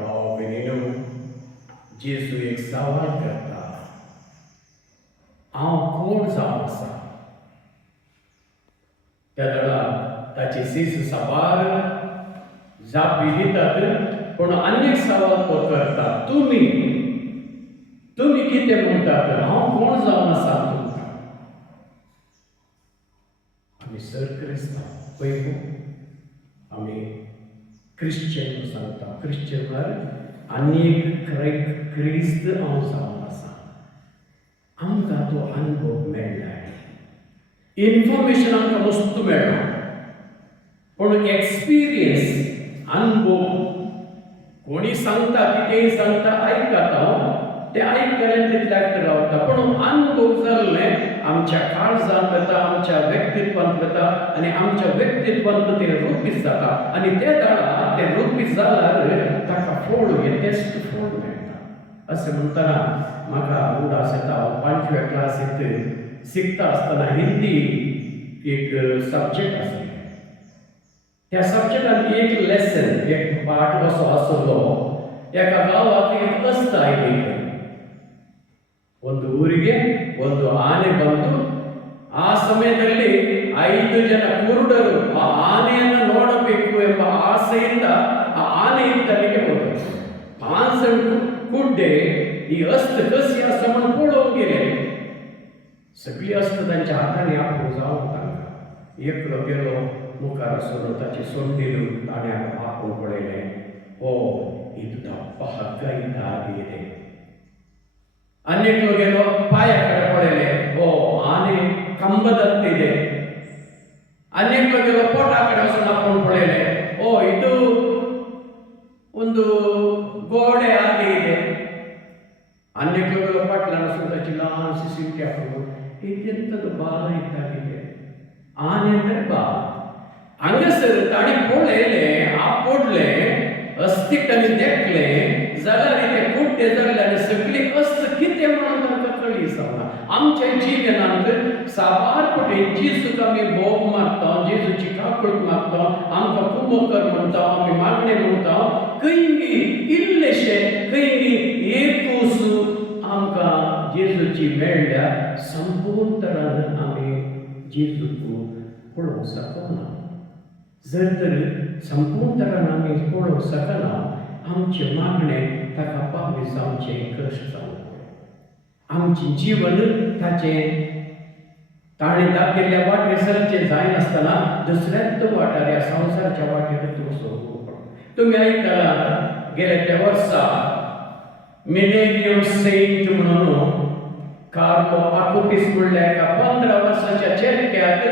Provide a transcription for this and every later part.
भाव भयणीनो, जेजू एक सवाल करता, हांव कोण जावन आसा? त्या वेळार ताची सीस साबार जापी दितात, पूण आनीक सवाल तो करता, तुमी कितें म्हणटात? हांव कोण जावन आसा तुमकां? आमी सर क्रिस्तांव पळय आमी क्रिश्चन सांगता, क्रिश्चन म्हळ्यार आनीक क्रिस्त हांव जावन आसा. आमकां तो अनुभव मेळ्ळा, इन्फॉर्मेशन आमकां मस्त मेळ्ळा, पूण एक्सपिरियन्स अनुभव कोणी सांगता कितेंय सांगता आयकता हांव, ते आयकलें तितल्याक रावता, पूण अनुभव जाल्लें आमच्या काळजांत वता, आमच्या व्यक्तित्वांत वता आनी आमच्या व्यक्तित्वांत तें रुपीत जाता आनी त्या दाळा तें रुपीत जाल्यार ताका फोड येतेच फोड मेळटा. अशें म्हणटना म्हाका उदास येता. हांव 5व्या क्लासींत शिकता आसतना हिंदी एक सब्जेक्ट आसलो. त्या सब्जेक्टांत एक लेसन, एक पाठ असो आसलो. एका गांवाक एक अस्त आयली. ಒಂದು ಊರಿಗೆ ಒಂದು ಆನೆ ಬಂತು. ಆ ಸಮಯದಲ್ಲಿ 5 ಜನ ಕುರುಡರು ಆ ಆನೆಯನ್ನು ನೋಡಬೇಕು ಎಂಬ ಆಸೆಯಿಂದ ಆ ಆನೆ ಇದ್ದಲ್ಲಿಗೆ ಹೋದರು. माणसं कुड्डे ही अस्त कशी असं म्हणून पळोवंक गेले. सगळी अस्त तांच्या हातांनी आपलो जावन तांकां एकलो गेलो मुखार वचून ताची सोंडील ताणें आपोवन पळयलें. हो इतलो पहाकाय दाग येले. अन्येकलो गेलो पाया कಡೆ पळयले. हो आने ಕಂಬದಂತಿದೆ. अन्येकलो गेलो पोटा कಡೆ वचून आपोवन पळयले. ಓ ಇದು ಒಂದು ಗೋಡೆ ಹಾಗೆ ಇದೆ. अन्येकलो पाटलान वचून ताची ल्हानशी सिमटी हाकोवन ಇದೆಂಥದ್ದು ಬಾಲ ಇದ್ದಾಗಿದೆ. ಆನೆ ಅಂದರೆ ಬಾ हांगासर ताणी पळयले आपडले अस्तिक आनी देखले जाल्यार ते कुड्डे जाल्ले आनी सगळी अस्त कितें म्हणून तांकां कळी जावना. आमच्या जिवनांत साबार पटी जेजूक आमी भोग मारता, जेजूची काकूळट मारता, आमकां कुमकर म्हणटा, आमी मागणे म्हणटा. खंयी इल्लेशे खंयी एकूच आमकां जेजूची मेळ्ळ्या संपूर्ण तरान आमी जेजूक पळोवंक शकना. जर तर संपूर्ण तरान आमी पळोवंक शकना, आमचे मागणे ताका पावले जावचें कश्ट जावं. आमचें जीवन ताचें ताणें दाखयल्ल्या वाटेर चलचें जायनासतना दुसऱ्याच वाटार ह्या संवसाराच्या वाटेर वचूंक. तुमी आयकलां गेल्या त्या वर्सा मिलेनियम सेंट म्हणून कार्लो आकुतीस म्हणल्या एका 15 वर्साच्या चेडक्याक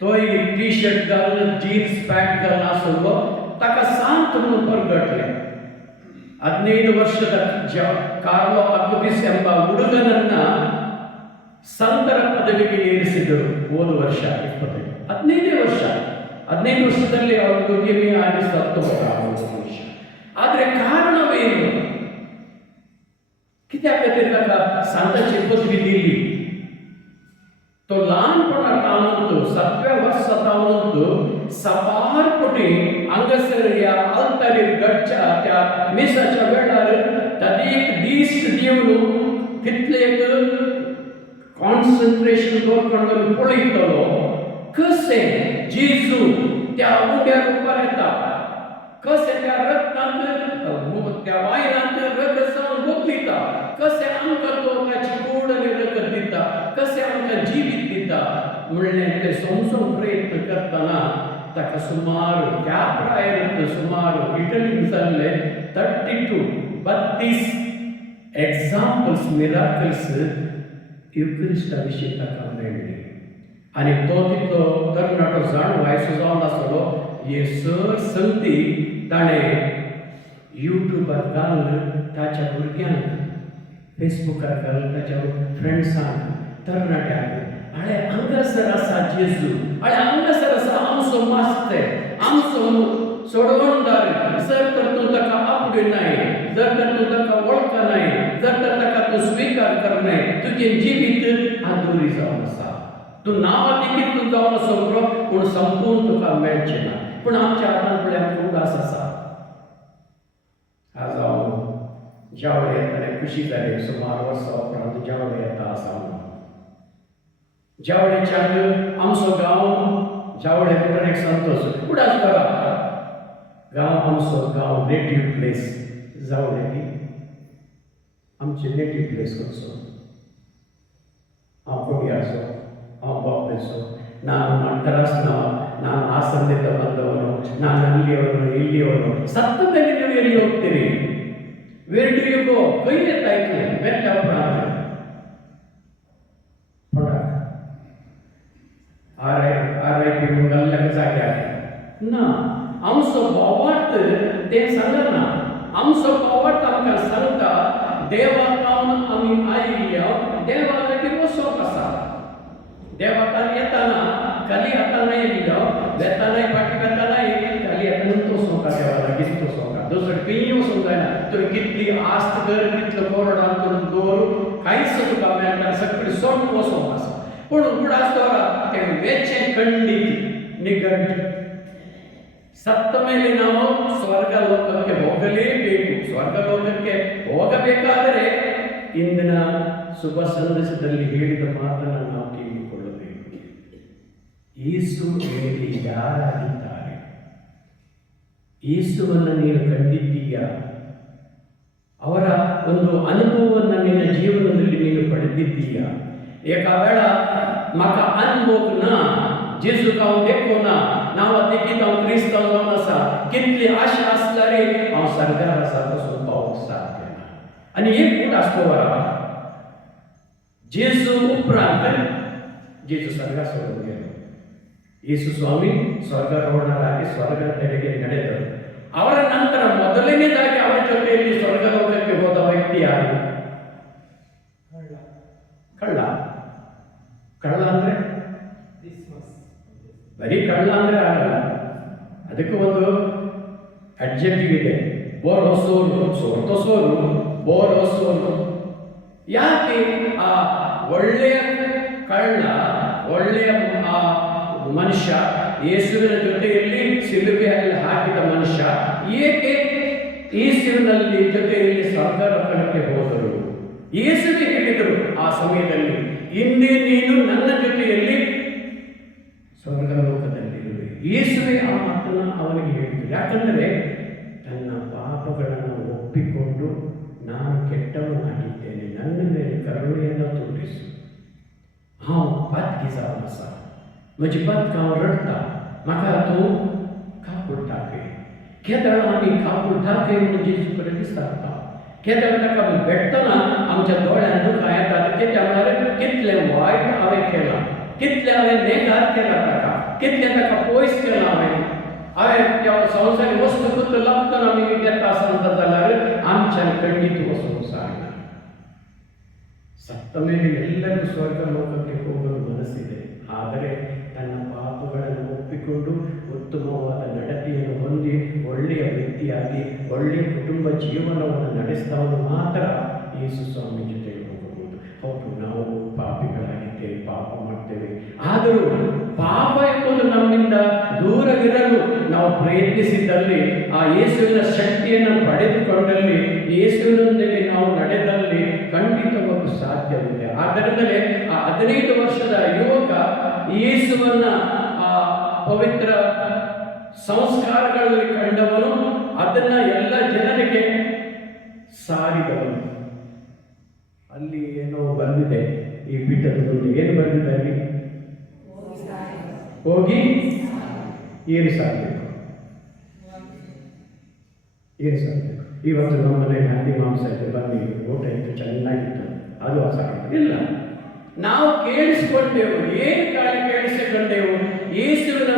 तोय टी शर्ट घालून जीन्स पॅन्ट घालून आसलो ताका सांत म्हणून परगटले. 15 ವರ್ಷದ ಕಾರ್ಲೋ ಅಕ್ಯುಬಿಸ್ ಎಂಬ ಹುಡುಗನನ್ನ ಸಂತರ ಪದವಿಗೆ ಏರಿಸಿದರು. ಹೋದ ವರ್ಷ 15 ವರ್ಷದಲ್ಲಿ ಅವರು ಗೆಮಿ ಆಗಿ ಸತ್ತೋಗ್ತಾರೆ ಮನುಷ್ಯ. ಆದರೆ ಕಾರಣವೇನು? कित्याक खातीर ताका सांताची पदवी दिली? तो ल्हानपणांत 7व्या वर्सांत साबार पटी हांगासर ह्या आल्तारीर घडच्या त्या मिसाच्या वेळार ताणे एक दिश्ट दिवन कितलेक कॉन्सन्ट्रेशन करून पळयतलो कशें जेजू त्या उड्या रुपार येता, कशें त्या रक्तांत त्या वायनांत रगत जावन बदलिता, कशें आमकां तो ताची कूड आनी रगत दिता, कशें आमकां जिवीत दिता म्हणलें तें समजूंक प्रयत्न करतना ताका सुमार त्या प्रायेंत सुमार इटलीन जाल्ले 32 एग्जाम्पल्स मिराकल्स युक्रिस्टा विशीं ताका मेळ्ळी. आनी तो तितलो तरणाटो जाण वायसो जावन आसलो. हे सर संगती ताणें यूट्यूबार घालून ताच्या भुरग्यांक, फेसबुकार घालून ताच्या फ्रेंड्सांक, तरणाट्यांक अळे हांगासर आसा जेजू, अळे हांगासर आसा आमचो मास्तर, आमचो सोडवणदार. जर तर तूं ताका आपडिनाय, जर तर तूं ताका वळखनाय, जर तर ताका तूं स्विकार करनाय, तुजें जिवीत अधुरी जावन आसा. तूं नांवां लेगीत तूं जावन आसो बरो, पूण संपूर्ण तुका मेळचें ना. पूण आमच्या हातांत पळय आमकां उदास आसा. जावळे येताना खुशी जाली. सुमार वर्सां उपरांत जावळे येता आसा म्हणून. जावळेच्यान आमचो गांव जावळे म्हणून एक संतोष उडास बरा गांव. आमचो गांव नेटीव प्लेस जावळे ती आमचे नेटीव प्लेस कसो. हांव कोडयाचो, हांव बापेचो. ನಾನು ಮಂಟರಾಸ್ನವ, ನಾನು ಹಾಸನದಿಂದ ಬಂದವನು, ನಾನು ಅಲ್ಲಿಯವನು ಇಲ್ಲಿಯವನು. ಸತ್ತದಲ್ಲಿ ನೀವು ಎಲ್ಲಿ ಹೋಗ್ತೀರಿ? Where do you go? ಕೈಗೆ ತಾಯ್ತು ಬೆಟ್ಟ ಪ್ರಾಂತ आरआयपी मुंगल्ल्याक जाग्यार ना. आमचो बोवार्थ तें सांगना. आमचो बोवार्थ आमकां सांगता देवाक पावन आमी आयिल्ल्या देवा लागीं वचप आसा. देवाकान येताना खाली हाताना येयल्लो, वेतानाय फाटी वेतानाय खाली हातान तोसोंका देवा लागीं तोसोंका. दुसरे खंयी वचूंक जायना. तुवें कितली आस्त कर, कितलो कोरडान करून दवर, कांयच तुका मेळटा. सगळें सोडून वचोंक आसा. पूण उडासतोरा तें वेचे ಖಂಡಿತ ನಿಘಂಟ. ಸತ್ತ ಮೇಲೆ ನಾವು ಸ್ವರ್ಗ ಲೋಕಕ್ಕೆ ಹೋಗಲೇಬೇಕು. ಸ್ವರ್ಗ ಲೋಕಕ್ಕೆ ಹೋಗಬೇಕಾದರೆ ಇಂದಿನ ಶುಭ ಸಂದೇಶದಲ್ಲಿ ಹೇಳಿದ ಮಾತನ್ನು ನಾವು ತಿಳಿದುಕೊಳ್ಳಬೇಕು. ಯೇಸು ಮೇಲೆ ಯಾರಾಗಿದ್ದಾರೆ? ಯೇಸುವನ್ನು ನೀನು ಕಂಡಿದ್ದೀಯಾ? ಅವರ ಒಂದು ಅನುಭವವನ್ನು ನಿನ್ನ ಜೀವನದಲ್ಲಿ ನೀನು ಪಡೆದಿದ್ದೀಯಾ? एका वेळा म्हाका अनुभव ना, जेजू हांव देखो ना, नांवां देखीत हांव क्रिस्तांव जावन आसा. कितली आशा आसल्यार हांव सर्गार आसा तसो पावोंक सारकें ना. आनी एक पूट आसलो वरा जेजू उपरांत जेजू सर्गार सोडून गेलो. ಯೇಸು ಸ್ವಾಮಿ ಸ್ವರ್ಗಾರೋಹಣರಾಗಿ ಸ್ವರ್ಗದೆಡೆಗೆ ನಡೆದರು. ಅವರ ನಂತರ ಮೊದಲನೇದಾಗಿ ಅವರ ಜೊತೆಯಲ್ಲಿ ಸ್ವರ್ಗಲೋಕಕ್ಕೆ ಹೋದ ವ್ಯಕ್ತಿ ಯಾರು? ಕಳ್ಳ. ಕಳ್ಳ ಅಂದರೆ ಬರೀ ಕಳ್ಳ ಅಂದರೆ ಆಗಲ್ಲ. ಅದಕ್ಕೆ ಒಂದು ಅಡ್ಜೆಕ್ಟಿವ್ ಇದೆ. ಬೋರೋಸೋರು, ಸೋರ್ತೋಸೋರು, ಬೋರೋಸೋರು. ಯಾಕೆ ಆ ಒಳ್ಳೆಯ ಕಳ್ಳ, ಒಳ್ಳೆಯ ಮನುಷ್ಯ, ಯೇಸುವಿನ ಜೊತೆಯಲ್ಲಿ ಸಿಲುಬೆಯಲ್ಲಿ ಹಾಕಿದ ಮನುಷ್ಯ ಏಕೆ ಯೇಸುವಿನಲ್ಲಿ ಜೊತೆಯಲ್ಲಿ ಸ್ವರ್ಗಲೋಕಕ್ಕೆ ಹೋದರು? ಯೇಸುವಿಗೆ ಹೇಳಿದರು ಆ ಸಮಯದಲ್ಲಿ, ಹಿಂದೆ ನೀನು ನನ್ನ ಜೊತೆಯಲ್ಲಿ ಸ್ವರ್ಗಲೋಕದಲ್ಲಿರುವೆ. ಯೇಸುವೆ ಆ ಮಾತನ್ನು ಅವನಿಗೆ ಹೇಳಿದರು. ಯಾಕಂದರೆ ತನ್ನ ಪಾಪಗಳನ್ನು ಒಪ್ಪಿಕೊಂಡು ನಾನು ಕೆಟ್ಟವನಾಗಿದ್ದೇನೆ, ನನ್ನ ಮೇಲೆ ಕರುಣೆಯನ್ನು ತೋರಿಸು. हांव पातकी जावन आसा, म्हजी पातक हांव रडटा, म्हाका तूं काकूळ दाखय. केदळ आमी काकूळ दाखय म्हणून जेजू कडेन विचारता. केदळ ताका भेटतना आमच्या दोळ्यान दुकां येतात. कित्याक म्हळ्यार कितलें वायट हांवें केलां, कितलें हांवें नेकार केला ताका, कितलें ताका पयस केलां हांवें त्या संवसारी वस्तू लागतना आमी येता आसता जाल्यार आमच्यान खंडीत वचूंक जायना. ಸತ್ತ ಮೇಲೆ ಎಲ್ಲರೂ ಸ್ವರ್ಗ ಲೋಕಕ್ಕೆ ಹೋಗಲು ಮನಸ್ಸಿದೆ. ಆದರೆ ತನ್ನ ಪಾಪಗಳನ್ನು ಒಪ್ಪಿಕೊಂಡು ಉತ್ತಮವಾದ ನಡತೆಯನ್ನು ಹೊಂದಿ ಒಳ್ಳೆಯ ವ್ಯಕ್ತಿಯಾಗಿ ಒಳ್ಳೆಯ ಕುಟುಂಬ ಜೀವನವನ್ನು ನಡೆಸಿದವನು ಮಾತ್ರ ಯೇಸು ಸ್ವಾಮಿ ಜೊತೆ ಹೋಗಬಹುದು. ಹೌದು, ನಾವು ಪಾಪಿಗಳಾಗಿದ್ದೇವೆ, ಪಾಪ ಮಾಡ್ತೇವೆ. ಆದರೂ ಪಾಪ ಎಂಬುದು ನಮ್ಮಿಂದ ದೂರವಿರಲು ನಾವು ಪ್ರಯತ್ನಿಸಿದ್ದಲ್ಲಿ, ಆ ಯೇಸುವಿನ ಶಕ್ತಿಯನ್ನು ಪಡೆದುಕೊಂಡಲ್ಲಿ, ಯೇಸುವಿನೊಂದಿಗೆ ನಾವು ನಡೆದಲ್ಲಿ ಖಂಡಿತವಾಗೂ ಸಾಧ್ಯವಿದೆ. ಆದ್ದರಿಂದಲೇ ಆ 15 ವರ್ಷದ ಯುವಕ ಯೇಸುವನ್ನ ಆ ಪವಿತ್ರ ಸಂಸ್ಕಾರಗಳಲ್ಲಿ ಕಂಡವನು, ಅದನ್ನ ಎಲ್ಲ ಜನರಿಗೆ ಸಾರಿದವನು. ಅಲ್ಲಿ ಏನೋ ಬಂದಿದೆ, ಈ ಪೀಠದ ಮುಂದೆ ಏನು ಬಂದಿದೆ? ಅಲ್ಲಿ ಹೋಗಿ ಏನು ಸಾಧಬೇಕು, ಏನು ಸಾಧಬೇಕು. ಇವತ್ತು ನಮ್ಮನೆ ಗಾಂಧಿ ಮಾಂಸ ಇತ್ತು, ಬನ್ನಿ ಊಟ ಇತ್ತು, ಚೆನ್ನಾಗಿತ್ತು, ಅದು ಅಸಾಧ್ಯ ಇಲ್ಲ. ನಾವು ಕೇಳಿಸಿಕೊಂಡೆವು. ಏನು ಕೇಳಿಸಿಕೊಂಡೆವು? ಯೇಸುವಿನ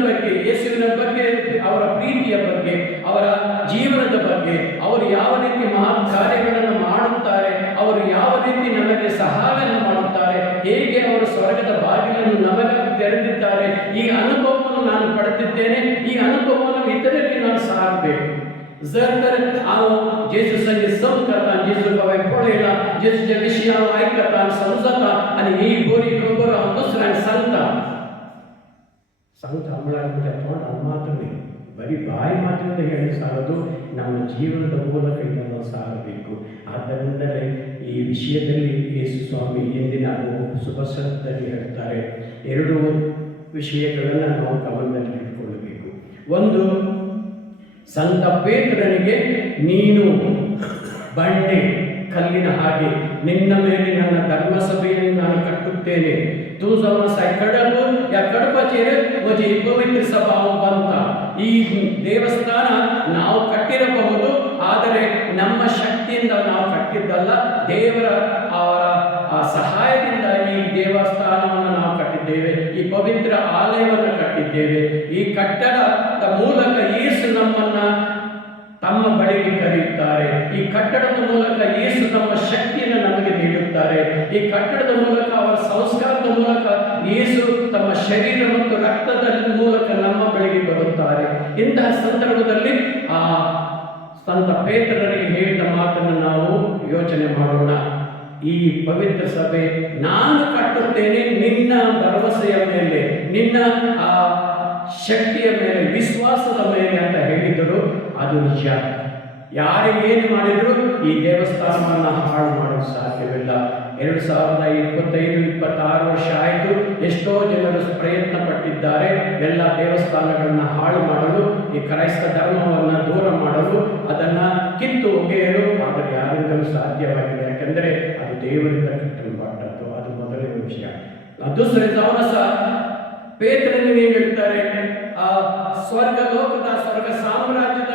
ಬಗ್ಗೆ, ಅವರ ಪ್ರೀತಿಯ ಬಗ್ಗೆ, ಅವರ ಜೀವನದ ಬಗ್ಗೆ, ಅವರು ಯಾವ ರೀತಿ ಮಹತ್ ಕಾರ್ಯಗಳನ್ನು ಮಾಡುತ್ತಾರೆ, ಅವರು ಯಾವ ರೀತಿ ನಮಗೆ ಸಹಾಯವನ್ನು ಮಾಡುತ್ತಾರೆ, ಹೇಗೆ ಅವರು ಸ್ವರ್ಗದ ಬಾಗಿಲನ್ನು ನಮಗಾಗಿ ತೆರೆದಿದ್ದಾರೆ. ಈ ಅನುಭವವನ್ನು ನಾನು ಪಡೆದಿದ್ದೇನೆ. ಈ ಅನುಭವವನ್ನು ಇತರರಿಗೆ ನಾನು ಸಾರಬೇಕು. जर तर हांव जेजू संगे सम करता, जेजू बाबा पळयला, जेजूच्या विशीं हांव आयकता, समजता आनी ही बरी खबर हांव दुसऱ्यांक सांगता म्हळ्यार म्हज्या तोंडान मात न्ही, ಬರೀ ಬಾಯಿ ಮಾತಿನಿಂದ ಹೇಳಿ ಸಾಲದು, ನಮ್ಮ ಜೀವನದ ಮೂಲಕ ಇದನ್ನು ಸಾರಬೇಕು. ಆದ್ದರಿಂದಲೇ ಈ ವಿಷಯದಲ್ಲಿ ಯೇಸು ಸ್ವಾಮಿ ಎಂದಿನ ಸುಭಾಷಿತದಲ್ಲಿ ಹೇಳ್ತಾರೆ, 2 ವಿಷಯಗಳನ್ನು ನಾವು ಗಮನದಲ್ಲಿ ಇಟ್ಕೊಳ್ಳಬೇಕು. ಒಂದು, ಸಂತ ಪೇತ್ರನಿಗೆ ನೀನು ಬಂಡೆ ಕಲ್ಲಿನ ಹಾಗೆ, ನಿನ್ನ ಮೇಲೆ ನನ್ನ ಧರ್ಮಸಭೆಯನ್ನು ನಾನು ಕಟ್ಟುತ್ತೇನೆ. तू जाऊन सायकडू या कडपाचेर म्हजी पवित्र सभा ಬಂತ. ಈ ದೇವಸ್ಥಾನ ನಾವು ಕಟ್ಟಿರಬಹುದು, ಆದರೆ ನಮ್ಮ ಶಕ್ತಿಯಿಂದ ನಾವು ಕಟ್ಟಿದ್ದಲ್ಲ, ದೇವರ ಸಹಾಯದಿಂದ ಈ ದೇವಸ್ಥಾನವನ್ನು ನಾವು ಕಟ್ಟಿದ್ದೇವೆ, ಈ ಪವಿತ್ರ ಆಲಯವನ್ನು ಕಟ್ಟಿದ್ದೇವೆ. ಈ ಕಟ್ಟಡದ ಮೂಲಕ ಯೇಸು ನಮ್ಮನ್ನ ತಮ್ಮ ಬಳಿಗೆ ಕರೆಯುತ್ತಾರೆ. ಈ ಕಟ್ಟಡದ ಮೂಲಕ ಯೇಸು ತಮ್ಮ ಶಕ್ತಿಯನ್ನು ನಮಗೆ ನೀಡುತ್ತಾರೆ. ಈ ಕಟ್ಟಡದ ಮೂಲಕ, ಅವರ ಸಂಸ್ಕಾರದ ಮೂಲಕ ಯೇಸು ತಮ್ಮ ಶರೀರ ಮತ್ತು ರಕ್ತದ ಮೂಲಕ ನಮ್ಮ ಬಳಿಗೆ ಬರುತ್ತಾರೆ. ಇಂತಹ ಸಂದರ್ಭದಲ್ಲಿ ಆ ಸಂತ ಪೇತ್ರನಿಗೆ ಹೇಳಿದ ಮಾತನ್ನು ನಾವು ಯೋಚನೆ ಮಾಡೋಣ. ಈ ಪವಿತ್ರ ಸಭೆ ನಾನು ಕಟ್ಟುತ್ತೇನೆ ನಿನ್ನ ಭರವಸೆಯ ಮೇಲೆ, ನಿನ್ನ ಶಕ್ತಿಯ ಮೇಲೆ, ವಿಶ್ವಾಸದ ಮೇಲೆ ಅಂತ ಹೇಳಿದರು. ಅದು ನಿಜ. ಯಾರಿಗೇನು ಮಾಡಿದ್ರು ಈ ದೇವಸ್ಥಾನವನ್ನು ಹಾಳು ಮಾಡಲು ಸಾಧ್ಯವಿಲ್ಲ. 2025-26 ವರ್ಷ ಆಯಿತು. ಎಷ್ಟೋ ಜನರು ಪ್ರಯತ್ನ ಪಟ್ಟಿದ್ದಾರೆ ಎಲ್ಲ ದೇವಸ್ಥಾನಗಳನ್ನು ಹಾಳು ಮಾಡಲು, ಈ ಕ್ರೈಸ್ತ ಧರ್ಮವನ್ನು ದೂರ ಮಾಡಲು, ಅದನ್ನು ಕಿತ್ತು ಒಗೆಯಲು. ಆದರೆ ಯಾರಿಂದಲೂ ಸಾಧ್ಯವಾಗಿದೆ. ಯಾಕೆಂದರೆ ಅದು ದೇವರಿಂದ ಕಟ್ಟಲ್ಪಟ್ಟದ್ದು. ಅದು ಮೊದಲನೇ ವಿಷಯ. दूसरे जाऊन ಪೇತ್ರನಿಗೆ ಹೇಳ್ತಾರೆ, ಆ ಸ್ವರ್ಗ ಲೋಕದ, ಸ್ವರ್ಗ ಸಾಮ್ರಾಜ್ಯದ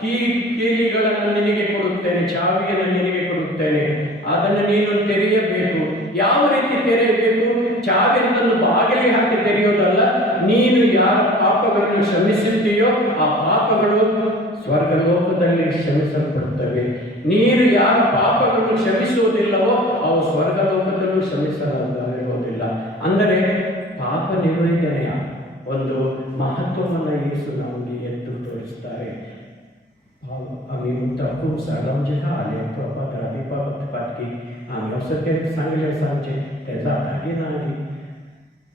ಕೀಲಿಗಳನ್ನು ನಿನಗೆ ಕೊಡುತ್ತೇನೆ, ಚಾವಿಯನ್ನು ನಿನಗೆ ಕೊಡುತ್ತೇನೆ, ಅದನ್ನು ನೀನು ತೆರೆಯಬೇಕು. ಯಾವ ರೀತಿ ತೆರೆಯಬೇಕು? ಚಾವಿಯನ್ನು ಬಾಗಿಲಿಗೆ ಹಾಕಿ ತೆರೆಯೋದಲ್ಲ. ನೀನು ಯಾರ ಪಾಪಗಳನ್ನು ಕ್ಷಮಿಸುತ್ತೀಯೋ ಆ ಪಾಪಗಳು ಸ್ವರ್ಗ ಲೋಕದಲ್ಲಿ ಕ್ಷಮಿಸಲ್ಪಡುತ್ತವೆ. ನೀನು ಯಾರ ಪಾಪಗಳನ್ನು ಕ್ಷಮಿಸುವುದಿಲ್ಲವೋ ಅವು ಸ್ವರ್ಗ ಲೋಕದಲ್ಲೂ ಕ್ಷಮಿಸಲಾಗುವುದಿಲ್ಲ. ಅಂದರೆ ಪಾಪ ನಿರ್ವಹಣೆಯ ಒಂದು ಮಹತ್ವವನ್ನು ಯೇಸು ನಮಗೆ ಎತ್ತು ತೋರಿಸ್ತಾರೆ. आम्ही तर खूप सारांशा आले प्रभात राधीपावत पाटकी आम्ही असं ते सांगले सांगचे त्याचा दागिना आली.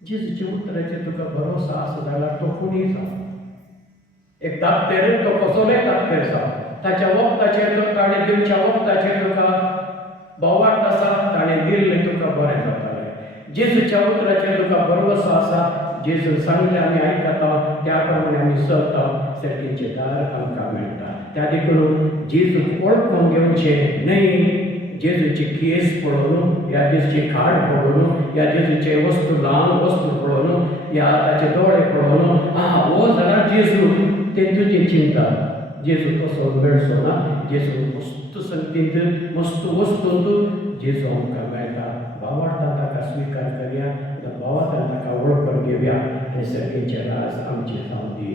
जेजूचे उत्तराचे तुका भरोसा असं झाला तो कोणी सांग. एक दाप्तेर तो कसोले दाप्तेर सांग. ताच्या वक्ताचेर तो ताणे दिवच्या वक्ताचेर तुका बोवाट आसा, ताणे दिल्ले तुका बरें जातालें. जेजूच्या उतराचेर तुका भरोसा आसा, जेजू सांगले आमी आयकता त्या प्रमाणे आमी चलता, सेटीचे दार आमकां मेळटा. त्या देखून जेजूक ओळखून घेवचे न्हय. जेजूची केस पळोवन, या जेजूची खाड पळोवन, या जेजूचे वस्तू ल्हान वस्तू पळोवन, या ताचे दोळे पळोवन हो जाल्यार जेजू, ते तुजी चिंता. जेजू तसो मेळचो ना. जेजू मस्त संगतींत, मस्त वस्तूंत जेजू आमकां मेळटा. भावार्थान ताका स्विकार करया, भावार्थान ताका वळखून घेवया आनी सगळींचे राज आमचे जावं दी.